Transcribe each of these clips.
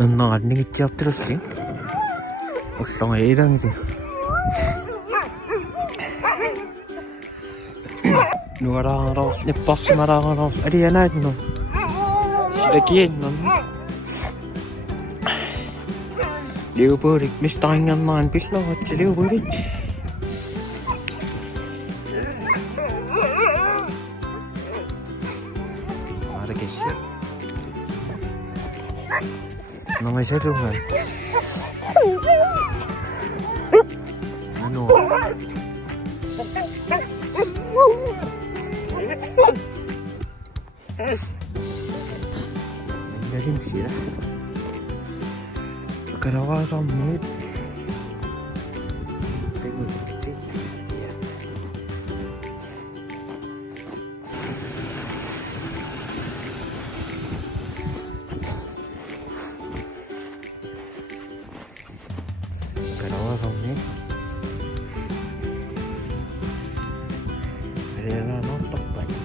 anne gitti yaptırırsın. O sana eğlen gidiyor. Nu er der også en boss, som er der også. Er det Anna nu? Så det giver den. Leo burde mister ingen mann beslået til Leo burde. Hvad det kan se? Nå, hvad siger du, mand? Nå. Dedim size. Karawa Summit. Karawa Summit. Ada nonton banyak.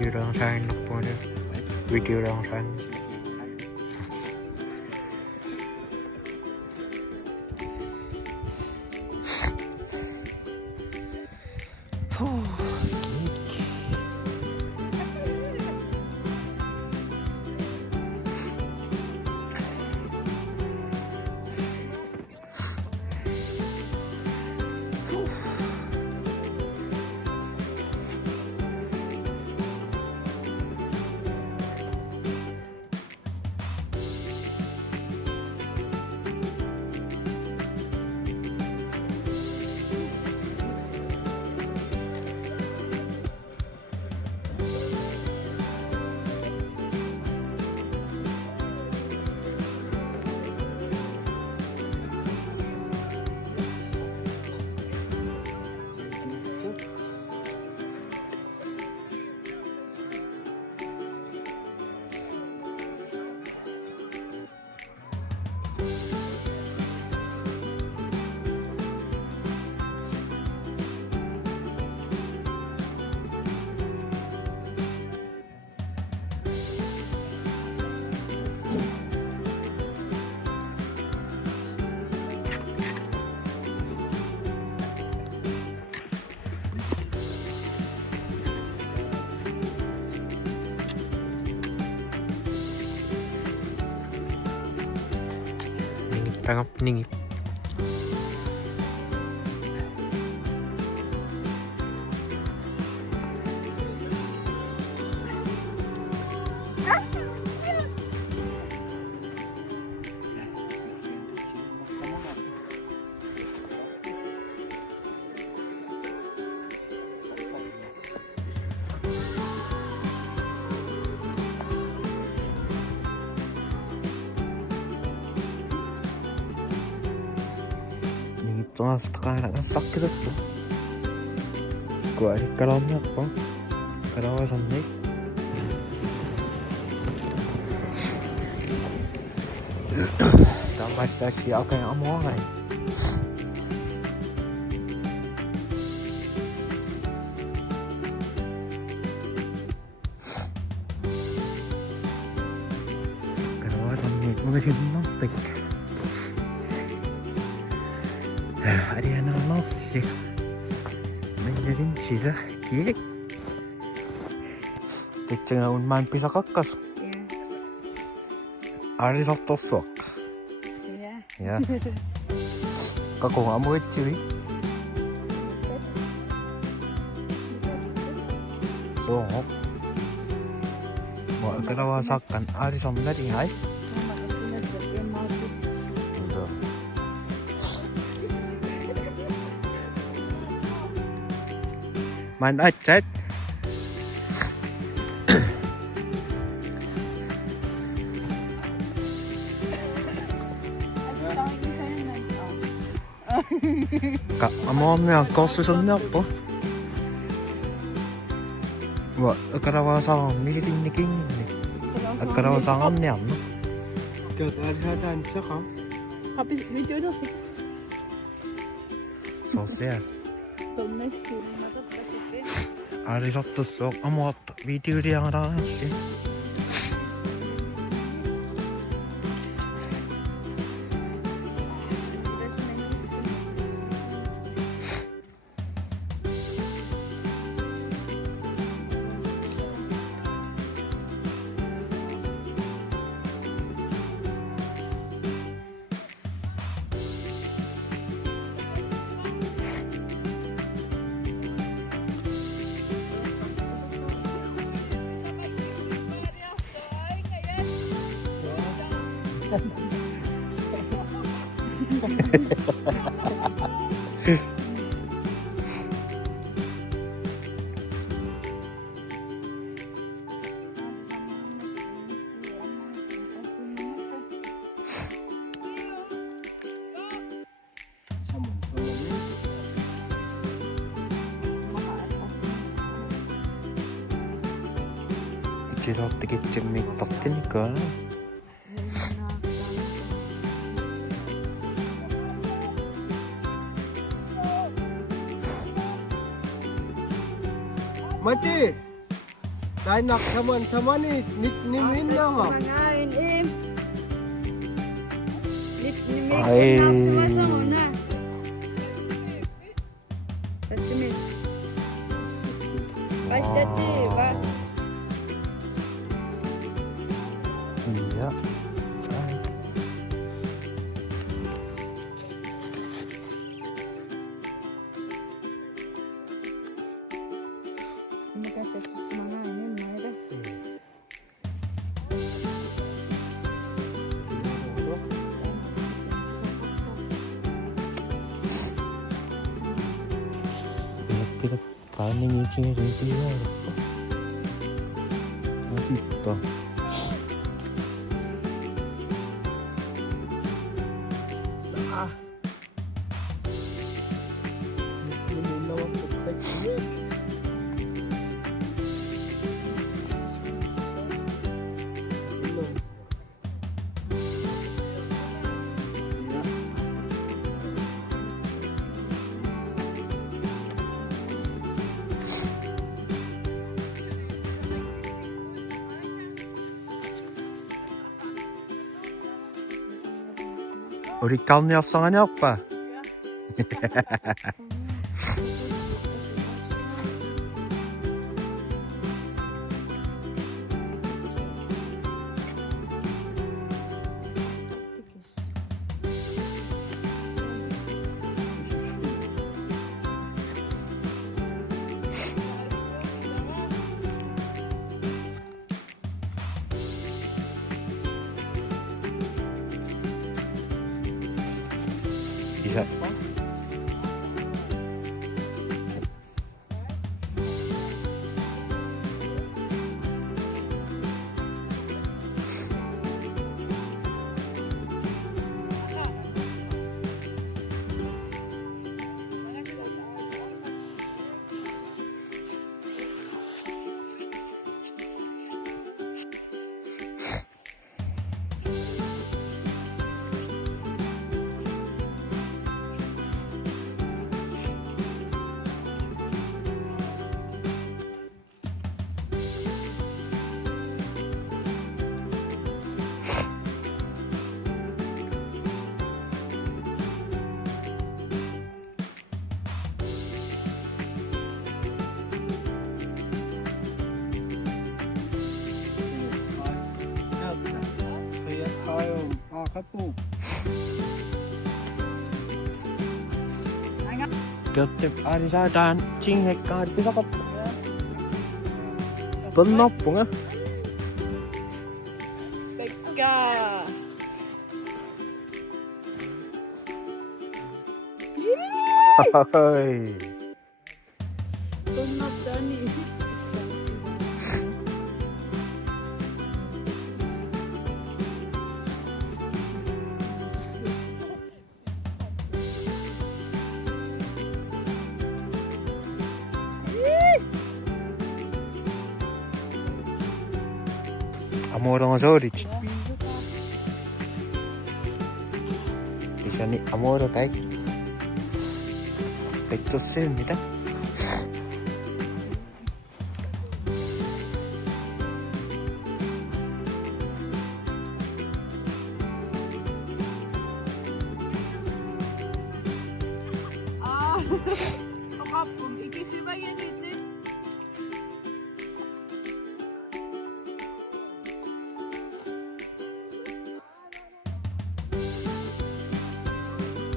Video đang sang lúc qua đây. Video đang sang. Tengah pening. Ito sekarang sakit tuh. Gua di kalamnya apa? Karawa Summit. Tambah sia-sia kayak omongan. Sinnapik. Ariana Nossi. Menerin sillä kiek. Tetsä on man pisa kakkas. Ari sattu suokka. Ja. Kako amu etsii. So. Mo karawa sakkan ari somnari hai. Man achat. Amo kosu sunnapo. Wa karawa misitin ni king ni. Karawa on ni amno. Kat arhadan saka. Kapis video dah sih. Sosial. Tumis sih, macam apa sih? Ari sattu suok amo video dia ngara sih. Ichiro 어떻게 좀 떴으니까. Maci. Tayo nak sama ni min na ha. Mangain im. Ay. Iya. Ini kan semangat ini mana dah? 이렇게 가는 이층에 레디가 어디 있다. Min na wag pagkakit. 우리 가운 약속하냐 오빠? 이사. 카푸. 곁에 아리사단 징해까지 비서가 번너뽕아 뺏겨. 하하이 돈 났더니. 아무런 소리지 미션이 아무런 다이 좋습니다. 아, 가끔 이게 실망했지.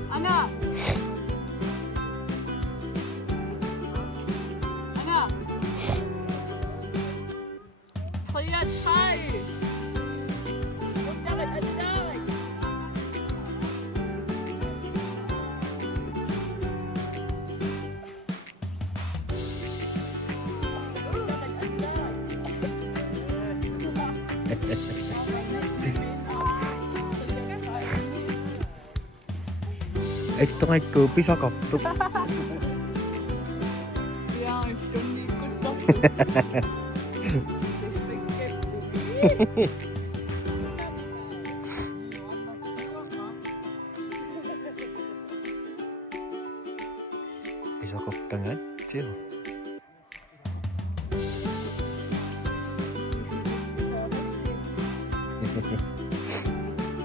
아니야. 아니야. 서야 차이. Itong ay kupi sa kapto. 그냥 시정리 끝났어. Bisa kaptangan chill.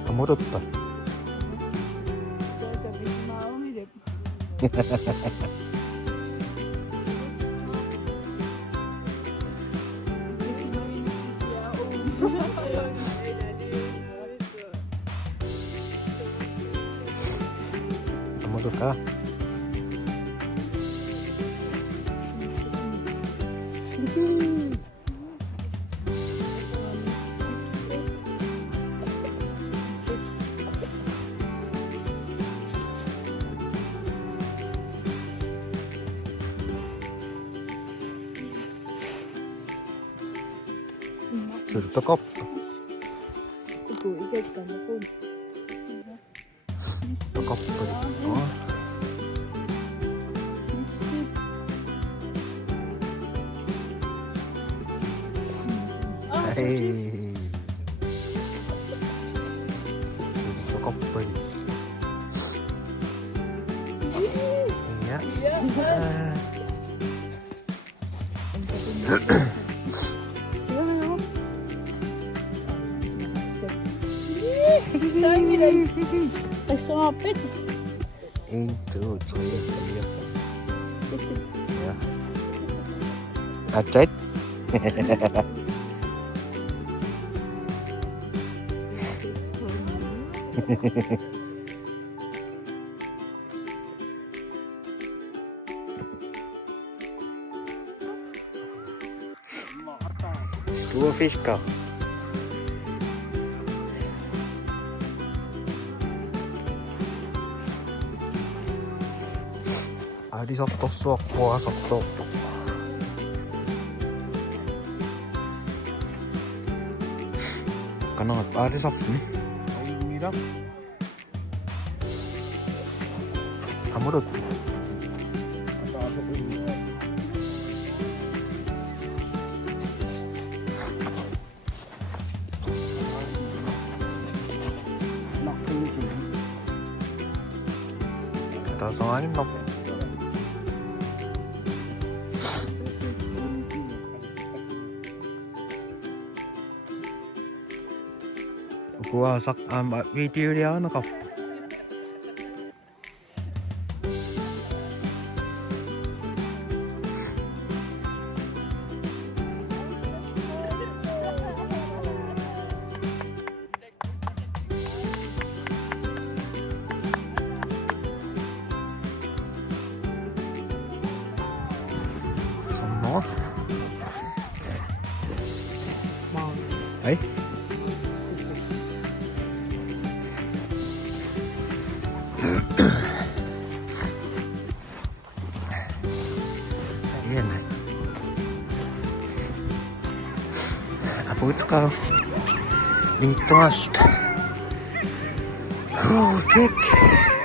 아무렇다. 아무렇다. 술도 껍다. 그거 이겼다 먹고. 껍버리고. 에이. 술도 껍버리. 야. Gusto mapit. Into chocolate aliasa. Ya. Acet. School fish ka. 아리석도 쏙 보아석도 가능한 아리석니? 아닙니다. 아무렇도 아까 와서 보이는 거. 막 보이지. 다성하긴 너 buwasak video dia ano ka Putzka. Nicht so. Oh, Dick.